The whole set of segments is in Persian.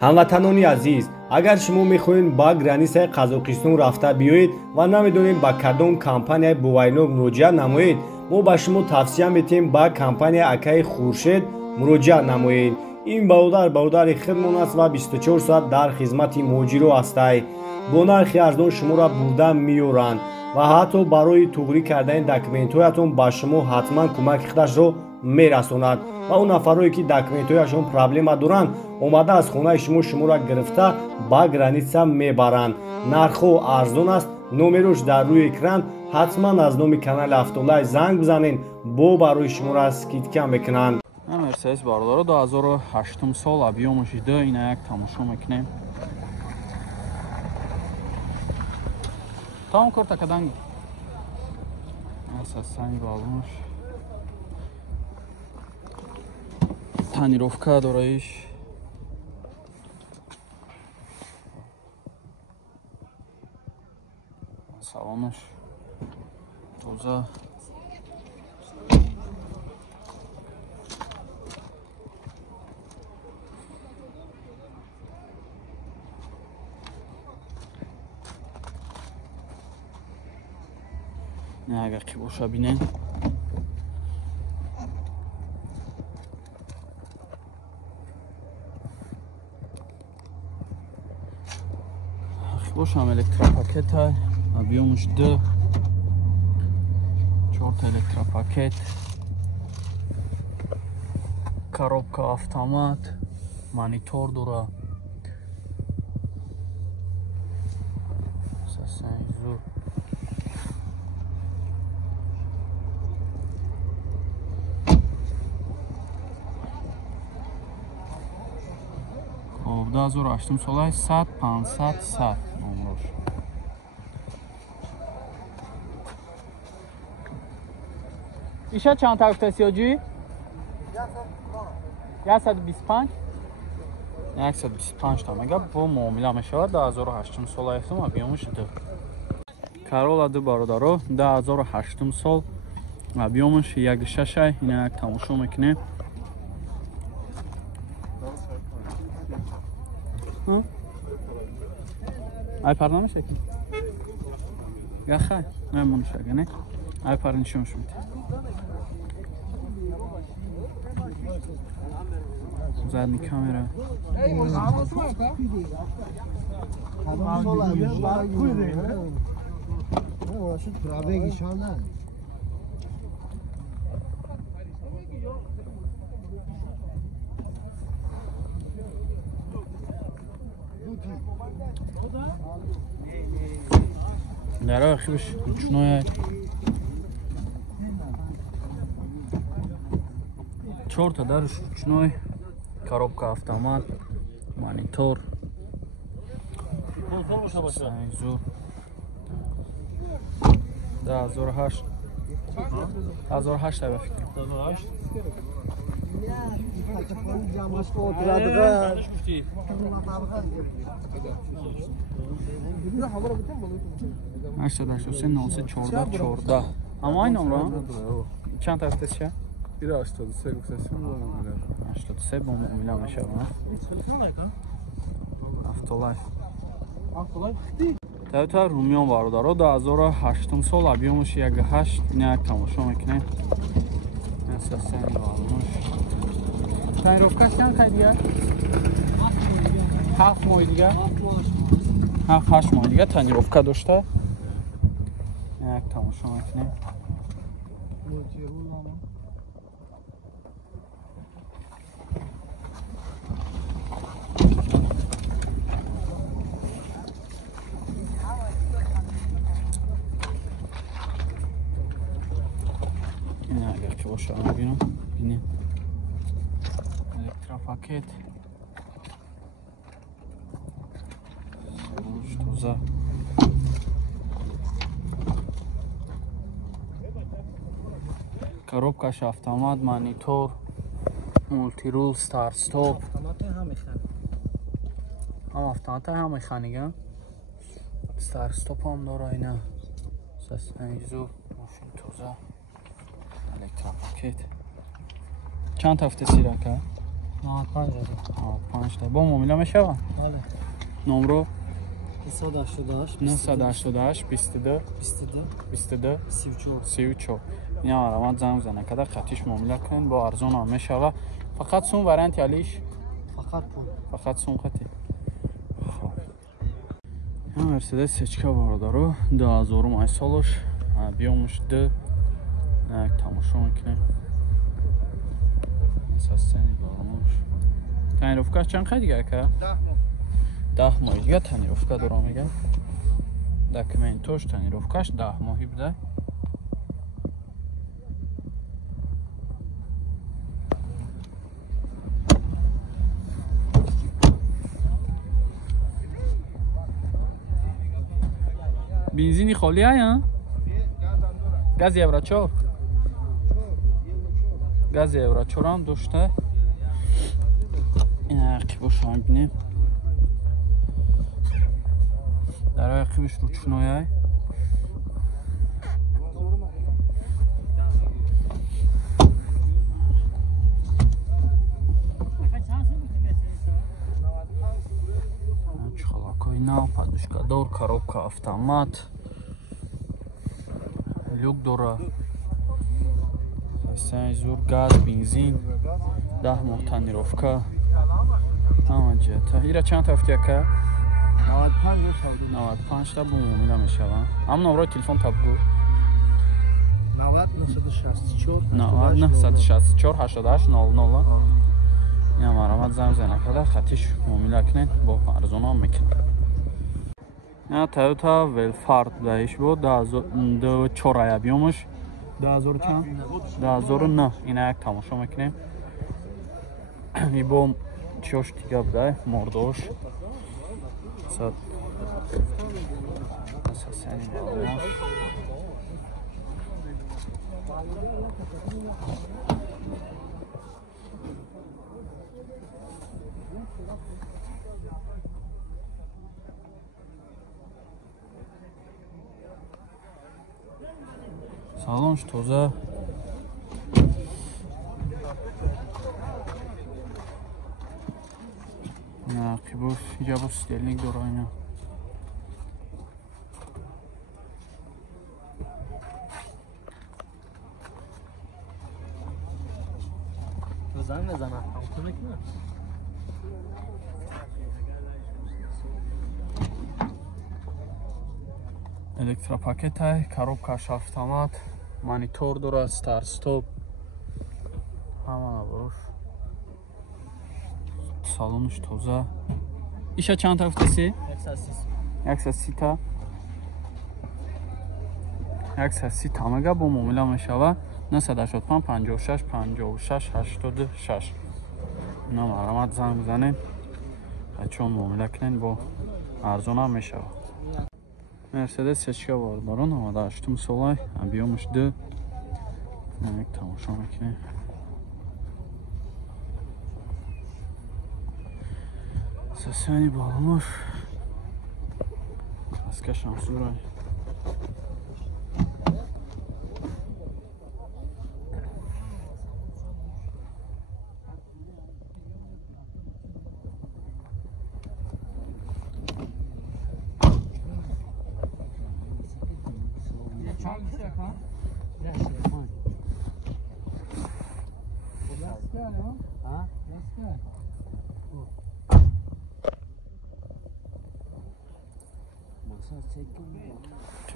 ҳамватанони азиз, агар шумо мехоҳед ба границаи Қазоқистон рафта биёед ва намедонед ба кадом компанияи боваринок муроҷиат намоед, мо ба шумо тавсия метиҳем ба компанияи Акаи Хуршед муроҷиат намоед. ин бародари худмон аст ва 24 соат дар хизмати муҳоҷиро ҳастай. бо нархи арзон шуморо бурда меёранд ва ҳатто барои туғрӣ кардани документҳоятон ба шумо ҳатман кӯмаки худашро мерасонад ва он нафарое ки документҳояшон проблема доранд омада аз хонаи шуморо гирифта ба граница мебаранд. нархҳо арзон аст. номерош дар рӯи экран. ҳатман аз номи канали Автолайф занг бизанед, бо барои шуморо скидка мекунанд. Мерседес бародаро 2008 сол объемаш иде, ина як тамошо мекунем. Там корта каданги. Асасани балонш. Тонировка дораиш. Салонш. Тоза. Не агар ки боша бинен. Бошам электропакета, объемш 2. 4 электропакет. Коробка автомат, монитор дора. Сасензу. خب 2008 سال 100 500 100 نمرش. ایشا چند تا گفته سیاجی؟ 125 125 تا مگه با معامله میشود. 2008 سال افتم объемش ده. Corolla دو برادرو 2008 سال объемش 1.6 اینا یک تماشا میکنه. ای پر نمیشه که یا خیلی نمونه شده نه ای پر نشونش میده زدنی کامera Дорога хибиш ручное. Чёрта дарыш ручной. Коробка автомат. Монитор. Снизу. Да, 2008. 2008 таба фикр. 2008. Ama aynı numara. Çant haftası ya. 1.83 گفتم 83 bomba میشه Автолайф. تا رومیان برادرها 2008 سال объемش 1.8 اینا یک تماشا میکنه. اساسا بالونش. تنیروفکاش چند خیلی دیگه؟ 7 ماه دیگه. 7 ماه دیگه تنیروفکا داشته. یک تماشا میکنه. این اگر که باشه ببینم ببینید الکتروپاکت توزه коробкаш автомат монитор мультирул старт стоп هم автомат هم механика старт стоп هم داره اینا سسنجو ماشین توزه الکتروپاکت چند هفته سیرکه 95 5 تا با معامله میشوه. بله. نمره 988 22 22 34. اینا آرامت زنگ زنه کده خطیش معامله کن با ارزان هم میشوه. فقط سون وارنتی علیش؟ فقط سون خطی. خب این مرسدس سچکا باردارو 2000 مای سالش بیاموش ده نه تماشا میکنه سستنی بارموش تنیروفکاش چند خیلی دیگه که؟ 10 ماه دیگه تنیروفکا دارا میگه دکمنتوش تنیروفکاش 10 ماهی بده. بنزینی خالی ها؟ گاز یورا 4 گاز یورا 4 هم داشته. این عقیبش هم بینیم در عقیبش رو چنویه چخلاکای نو پادوشکا دور коробка автомат люк дора сай зур газ бензин 10 моҳ тонировка ҳама ҷиҳата ира чанд тафтия ка 95 та бу муомила мешаванд ҳам номраи телефон табгӯ 90 964 88 00 ина маромат зам занакада хатиш муомила кунед бо арзонам мекунад. ина Toyota Velfar даиш бо 2004 объёмаш 2000 чанд 2009 ина як тамошо мекунем. и бо чош дига буда мордош сад асасани балмош салонш тоза қибош ҷабо стелник дора ина زنگ بزنم электропакетай коробкаш автомат монитор дорад старт стоп ҳама наборош салонш тоза иша чанд та гуфтаси 130 та 130 тамага бо муомила мешава 985 56 56 86 ина маромат занг бизанем бачаҳон муомила кунен бо арзонам мешава. Mercedes сечка бардорон 98 солай объёмаш 2 як тамошо мекунем. сасани балмош аскашам сурай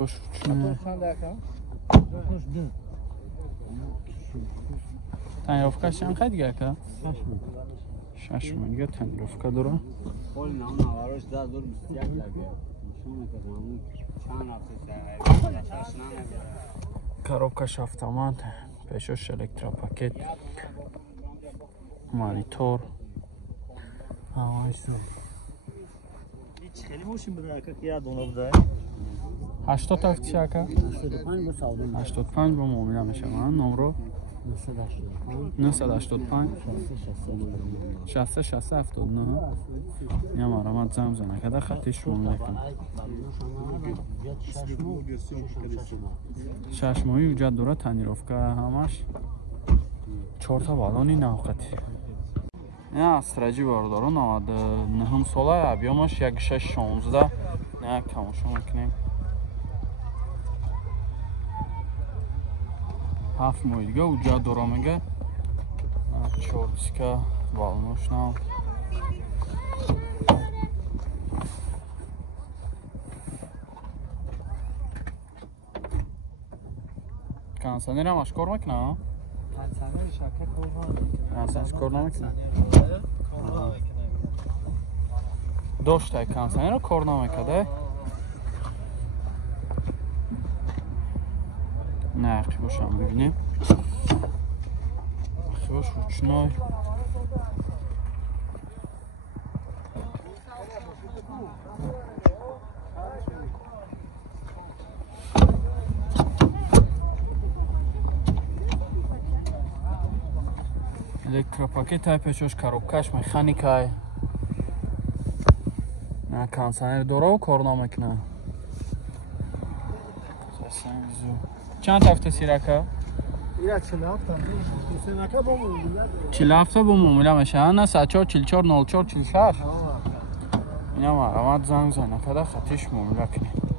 Boş uçuna. Tanirovka چند خیلی دیگه که؟ 6 من دیگه تanirovka داره. коробкаш автомат пешош электропакет монитор خیلی موشیم بده که یاد اونو بده 80 تا چی ака 85 با معامله میشه من نمره 985 60 60 79 یا مرامت زنگ زنه کده خطیش معامله کن 6 ماهی وجود داره تنیروفکا همش 4 تا بالونی نوقتی نه استراجی باردارون آمده نهم ساله ابیامش 1.616 نه تماشا میکنیم 7 ماه دیگه اوجا دارمگه 4 دیسکه والنوش نام کانسانیر هم اشکار میکنه کنسانیر شکر کانسانیر کار نمیکنه داشته کانسانیر رو کار نمیکده نه قیبوش هم ببینیم قیبوش روچنای Электропакет пешош коробкаш механикай. На кондиционер доров кор намекна. Чанд ҳафта сирака? ира 40 ҳафта. Сенака бо муомила. 40 ҳафта бо муомила мешавад. На 74 44 04 46. Ина марамат занг занакада хатиш муомила кунем.